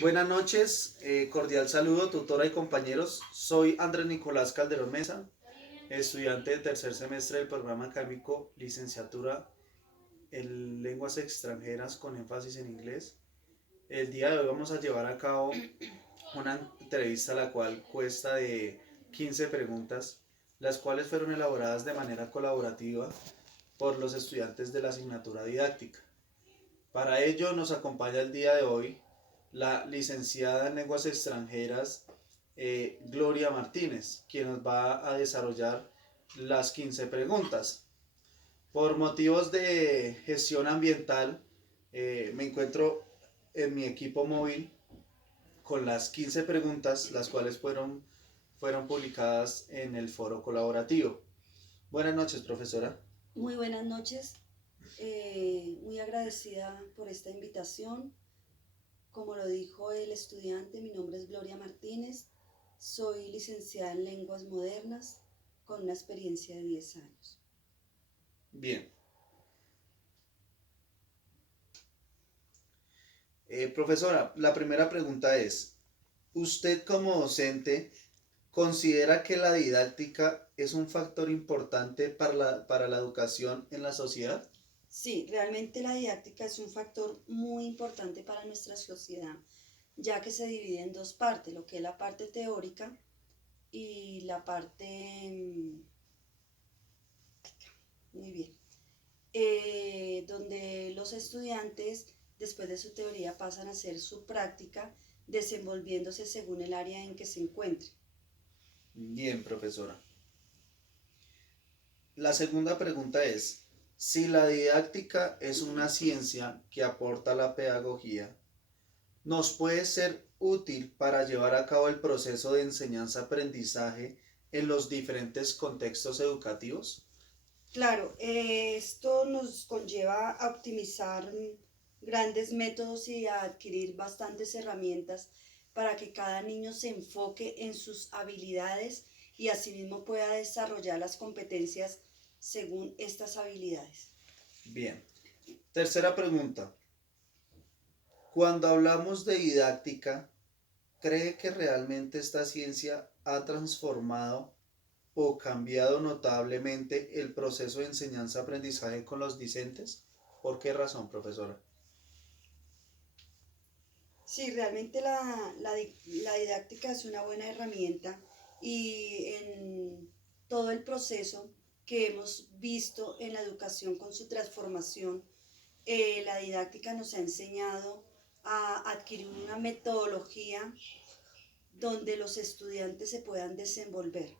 Buenas noches, cordial saludo, tutora y compañeros. Soy Andrés Nicolás Calderón Mesa, estudiante de tercer semestre del programa académico Licenciatura en Lenguas Extranjeras con énfasis en inglés. El día de hoy vamos a llevar a cabo una entrevista la cual consta de 15 preguntas, las cuales fueron elaboradas de manera colaborativa por los estudiantes de la asignatura didáctica. Para ello nos acompaña el día de hoy la licenciada en lenguas extranjeras Gloria Martínez, quien nos va a desarrollar las 15 preguntas. Por motivos de gestión ambiental, me encuentro en mi equipo móvil con las 15 preguntas, las cuales fueron publicadas en el foro colaborativo. Buenas noches, profesora. Muy buenas noches, muy agradecida por esta invitación. Como lo dijo el estudiante, mi nombre es Gloria Martínez, soy licenciada en Lenguas Modernas con una experiencia de 10 años. Bien. Profesora, la primera pregunta es, ¿usted como docente considera que la didáctica es un factor importante para la educación en la sociedad? Sí, realmente la didáctica es un factor muy importante para nuestra sociedad, ya que se divide en dos partes, lo que es la parte teórica y la parte... Muy bien. Donde los estudiantes, después de su teoría, pasan a hacer su práctica, desenvolviéndose según el área en que se encuentre. Bien, profesora. La segunda pregunta es, si la didáctica es una ciencia que aporta a la pedagogía, ¿nos puede ser útil para llevar a cabo el proceso de enseñanza-aprendizaje en los diferentes contextos educativos? Claro, esto nos conlleva a optimizar grandes métodos y a adquirir bastantes herramientas para que cada niño se enfoque en sus habilidades y asimismo pueda desarrollar las competencias según estas habilidades. Bien. Tercera pregunta. Cuando hablamos de didáctica, ¿cree que realmente esta ciencia ha transformado o cambiado notablemente el proceso de enseñanza-aprendizaje con los discentes? ¿Por qué razón, profesora? Sí, realmente la didáctica es una buena herramienta y en todo el proceso que hemos visto en la educación con su transformación, la didáctica nos ha enseñado a adquirir una metodología donde los estudiantes se puedan desenvolver,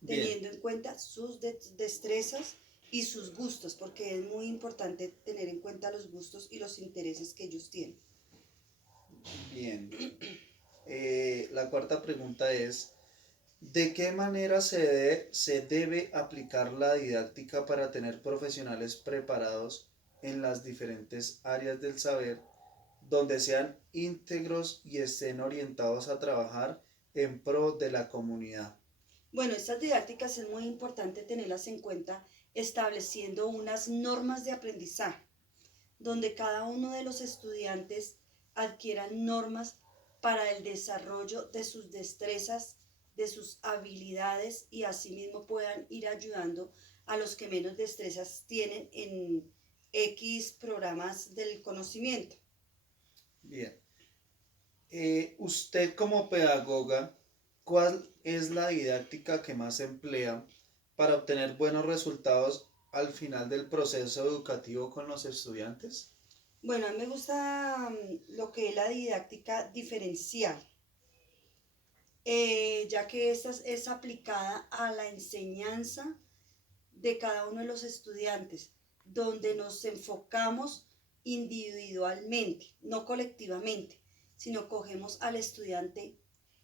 Bien, teniendo en cuenta sus destrezas y sus gustos, porque es muy importante tener en cuenta los gustos y los intereses que ellos tienen. bien. La cuarta pregunta es, ¿de qué manera se debe aplicar la didáctica para tener profesionales preparados en las diferentes áreas del saber, donde sean íntegros y estén orientados a trabajar en pro de la comunidad? Bueno, estas didácticas es muy importante tenerlas en cuenta estableciendo unas normas de aprendizaje, donde cada uno de los estudiantes adquieran normas para el desarrollo de sus destrezas, de sus habilidades y asimismo puedan ir ayudando a los que menos destrezas tienen en X programas del conocimiento. Bien. Usted como pedagoga, ¿cuál es la didáctica que más emplea para obtener buenos resultados al final del proceso educativo con los estudiantes? Bueno, a mí me gusta lo que es la didáctica diferencial, ya que esta es aplicada a la enseñanza de cada uno de los estudiantes, donde nos enfocamos individualmente, no colectivamente, sino cogemos al estudiante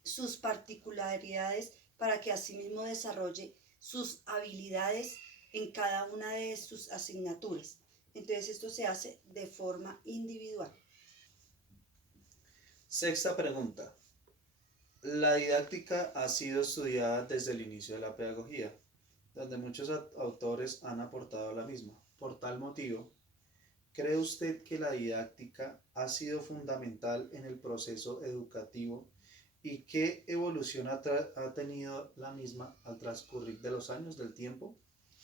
sus particularidades para que asimismo desarrolle sus habilidades en cada una de sus asignaturas. Entonces esto se hace de forma individual. Sexta pregunta. La didáctica ha sido estudiada desde el inicio de la pedagogía, donde muchos autores han aportado a la misma. Por tal motivo, ¿Cree usted que la didáctica ha sido fundamental en el proceso educativo y qué evolución ha tenido la misma al transcurrir de los años, del tiempo?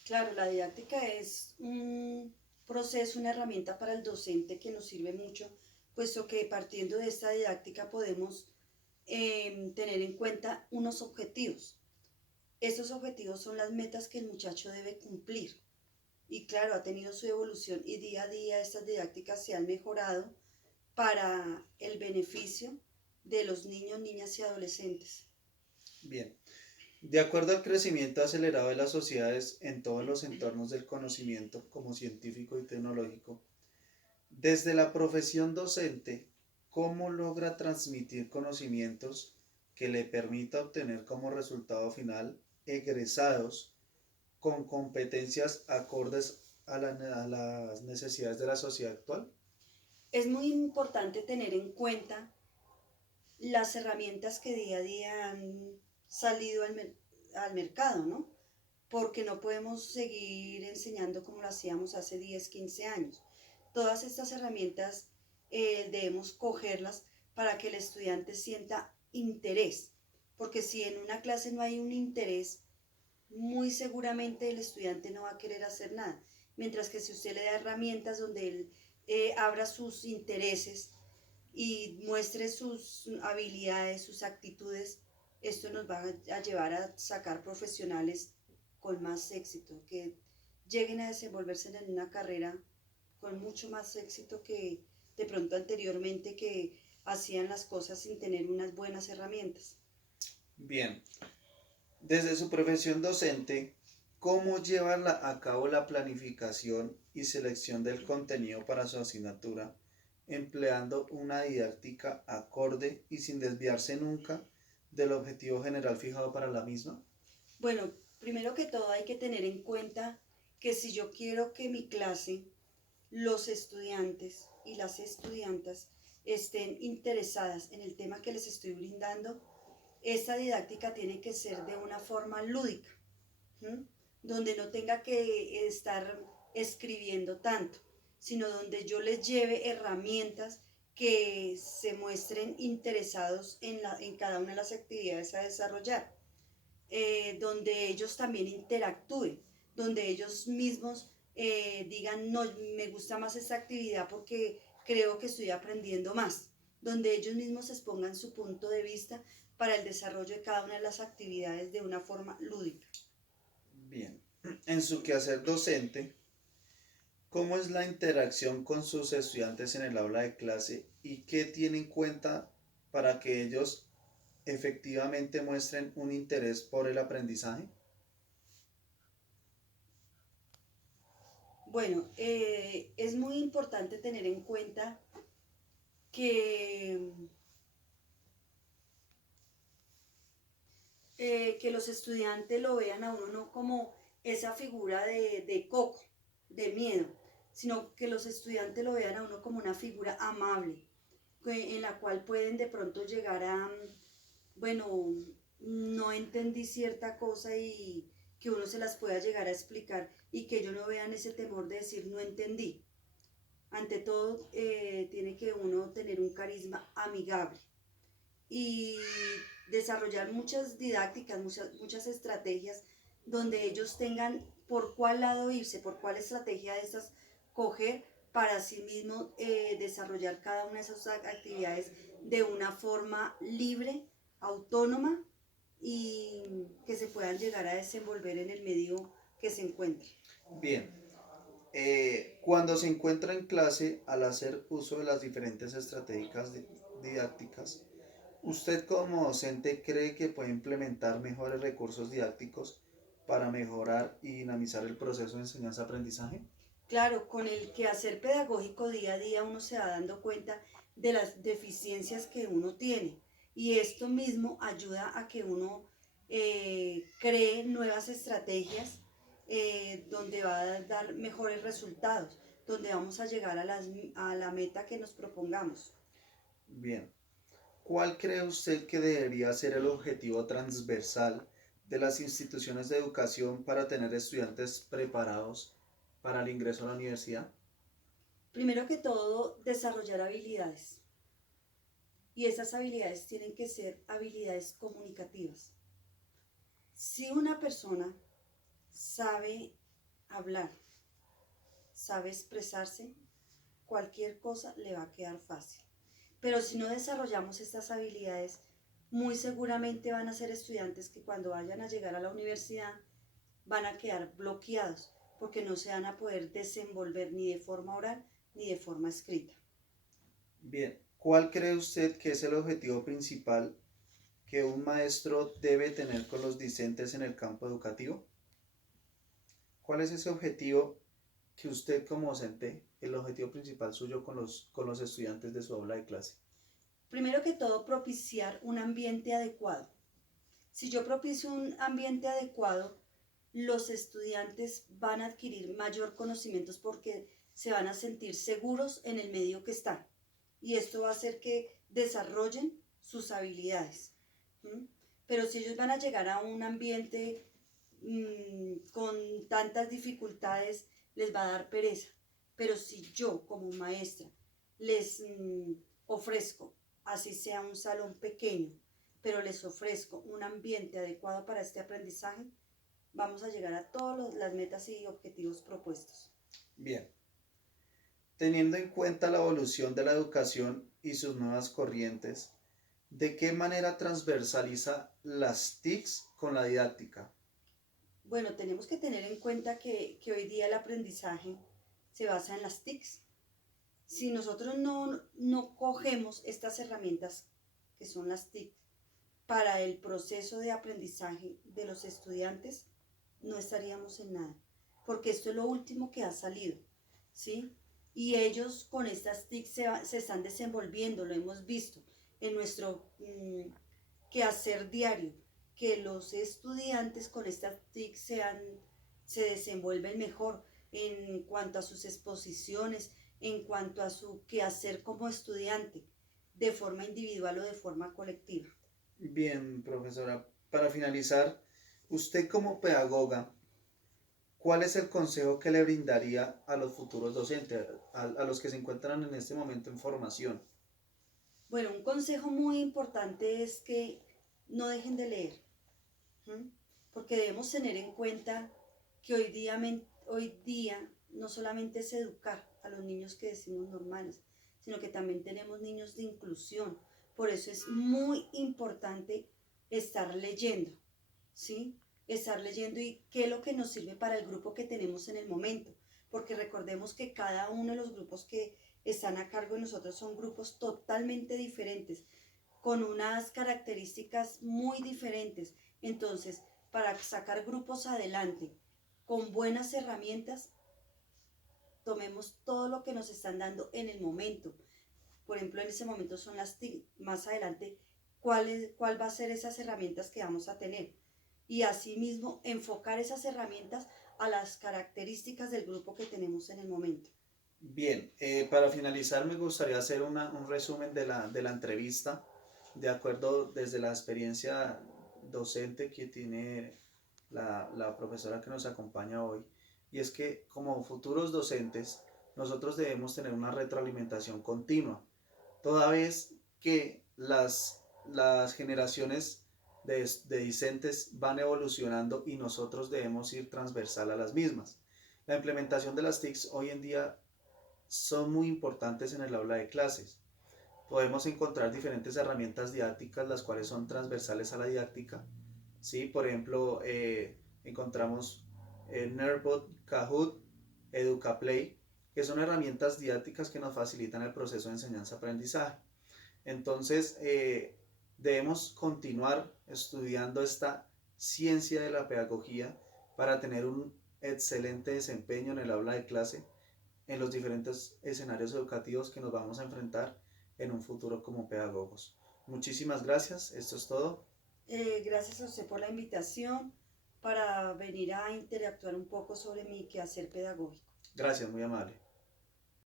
Claro, la didáctica es un proceso, una herramienta para el docente que nos sirve mucho, puesto que partiendo de esta didáctica podemos tener en cuenta unos objetivos. Estos objetivos son las metas que el muchacho debe cumplir. Y claro, ha tenido su evolución y día a día estas didácticas se han mejorado para el beneficio de los niños, niñas y adolescentes. Bien, de acuerdo al crecimiento acelerado de las sociedades en todos los entornos del conocimiento, como científico y tecnológico, desde la profesión docente, ¿cómo logra transmitir conocimientos que le permita obtener como resultado final egresados con competencias acordes a las necesidades de la sociedad actual? Es muy importante tener en cuenta las herramientas que día a día han salido al mercado, ¿no? Porque no podemos seguir enseñando como lo hacíamos hace 10, 15 años. Todas estas herramientas debemos cogerlas para que el estudiante sienta interés, porque si en una clase no hay un interés, muy seguramente el estudiante no va a querer hacer nada. Mientras que si usted le da herramientas donde él abra sus intereses y muestre sus habilidades, sus actitudes, esto nos va a llevar a sacar profesionales con más éxito, que lleguen a desenvolverse en una carrera con mucho más éxito que de pronto anteriormente que hacían las cosas sin tener unas buenas herramientas. Bien, desde su profesión docente, ¿cómo lleva a cabo la planificación y selección del contenido para su asignatura, empleando una didáctica acorde y sin desviarse nunca del objetivo general fijado para la misma? Bueno, primero que todo hay que tener en cuenta que si yo quiero que mi clase, los estudiantes y las estudiantas estén interesadas en el tema que les estoy brindando, esta didáctica tiene que ser de una forma lúdica, ¿m? Donde no tenga que estar escribiendo tanto, sino donde yo les lleve herramientas que se muestren interesados en cada una de las actividades a desarrollar, donde ellos también interactúen, donde ellos mismos digan, no, me gusta más esta actividad porque creo que estoy aprendiendo más, donde ellos mismos expongan su punto de vista para el desarrollo de cada una de las actividades de una forma lúdica. Bien, en su quehacer docente, ¿cómo es la interacción con sus estudiantes en el aula de clase y qué tiene en cuenta para que ellos efectivamente muestren un interés por el aprendizaje? Bueno, es muy importante tener en cuenta que, que los estudiantes lo vean a uno no como esa figura de coco, de miedo, sino que los estudiantes lo vean a uno como una figura amable, en la cual pueden de pronto llegar a, bueno, no entendí cierta cosa y que uno se las pueda llegar a explicar y que ellos no vean ese temor de decir no entendí. Ante todo, tiene que uno tener un carisma amigable y desarrollar muchas didácticas, muchas estrategias donde ellos tengan por cuál lado irse, por cuál estrategia de estas coger para sí mismo desarrollar cada una de esas actividades de una forma libre, autónoma y que se puedan llegar a desenvolver en el medio que se encuentre. Bien, cuando se encuentra en clase, al hacer uso de las diferentes estrategias didácticas, ¿usted como docente cree que puede implementar mejores recursos didácticos para mejorar y dinamizar el proceso de enseñanza-aprendizaje? Claro, con el quehacer pedagógico día a día uno se va dando cuenta de las deficiencias que uno tiene y esto mismo ayuda a que uno cree nuevas estrategias donde va a dar mejores resultados, donde vamos a llegar a la meta que nos propongamos. Bien, ¿cuál cree usted que debería ser el objetivo transversal de las instituciones de educación para tener estudiantes preparados para el ingreso a la universidad? Primero que todo, desarrollar habilidades. Y esas habilidades tienen que ser habilidades comunicativas. Si una persona sabe hablar, sabe expresarse, cualquier cosa le va a quedar fácil. Pero si no desarrollamos estas habilidades, muy seguramente van a ser estudiantes que cuando vayan a llegar a la universidad van a quedar bloqueados porque no se van a poder desenvolver ni de forma oral ni de forma escrita. Bien, ¿cuál cree usted que es el objetivo principal que un maestro debe tener con los discentes en el campo educativo? ¿Cuál es ese objetivo que usted como docente, el objetivo principal suyo con los estudiantes de su aula de clase? Primero que todo, propiciar un ambiente adecuado. Si yo propicio un ambiente adecuado, los estudiantes van a adquirir mayor conocimientos porque se van a sentir seguros en el medio que están. Y esto va a hacer que desarrollen sus habilidades. ¿Mm? Pero si ellos van a llegar a un ambiente con tantas dificultades, les va a dar pereza. Pero si yo como maestra les ofrezco, así sea un salón pequeño, pero les ofrezco un ambiente adecuado para este aprendizaje, vamos a llegar a todas las metas y objetivos propuestos. Bien, teniendo en cuenta la evolución de la educación y sus nuevas corrientes, ¿de qué manera transversaliza las TICs con la didáctica? Bueno, tenemos que tener en cuenta que hoy día el aprendizaje se basa en las TICs. Si nosotros no cogemos estas herramientas que son las TIC para el proceso de aprendizaje de los estudiantes, no estaríamos en nada, porque esto es lo último que ha salido, ¿sí? Y ellos con estas TIC se están desenvolviendo, lo hemos visto en nuestro quehacer diario, que los estudiantes con estas TIC se desenvuelven mejor en cuanto a sus exposiciones, en cuanto a su quehacer como estudiante, de forma individual o de forma colectiva. Bien, profesora, para finalizar, usted como pedagoga, ¿cuál es el consejo que le brindaría a los futuros docentes, a los que se encuentran en este momento en formación? Bueno, un consejo muy importante es que no dejen de leer, ¿m? Porque debemos tener en cuenta que hoy día no solamente es educar a los niños que decimos normales, sino que también tenemos niños de inclusión. Por eso es muy importante estar leyendo, ¿sí? Estar leyendo y qué es lo que nos sirve para el grupo que tenemos en el momento. Porque recordemos que cada uno de los grupos que están a cargo de nosotros son grupos totalmente diferentes, con unas características muy diferentes. Entonces, para sacar grupos adelante con buenas herramientas, tomemos todo lo que nos están dando en el momento. Por ejemplo, en ese momento son las TIC, más adelante, ¿cuál va a ser esas herramientas que vamos a tener? Y asimismo, enfocar esas herramientas a las características del grupo que tenemos en el momento. Bien, para finalizar me gustaría hacer un resumen de la entrevista, de acuerdo desde la experiencia docente que tiene la profesora que nos acompaña hoy. Y es que como futuros docentes, nosotros debemos tener una retroalimentación continua, toda vez que las generaciones de discentes van evolucionando y nosotros debemos ir transversal a las mismas. La implementación de las TICs hoy en día son muy importantes en el aula de clases. Podemos encontrar diferentes herramientas didácticas, las cuales son transversales a la didáctica. ¿Sí? Por ejemplo, encontramos Nerdbot, Kahoot, EducaPlay, que son herramientas didácticas que nos facilitan el proceso de enseñanza-aprendizaje. Entonces, debemos continuar estudiando esta ciencia de la pedagogía para tener un excelente desempeño en el aula de clase en los diferentes escenarios educativos que nos vamos a enfrentar en un futuro como pedagogos. Muchísimas gracias, esto es todo. Gracias a usted por la invitación para venir a interactuar un poco sobre mi quehacer pedagógico. Gracias, muy amable.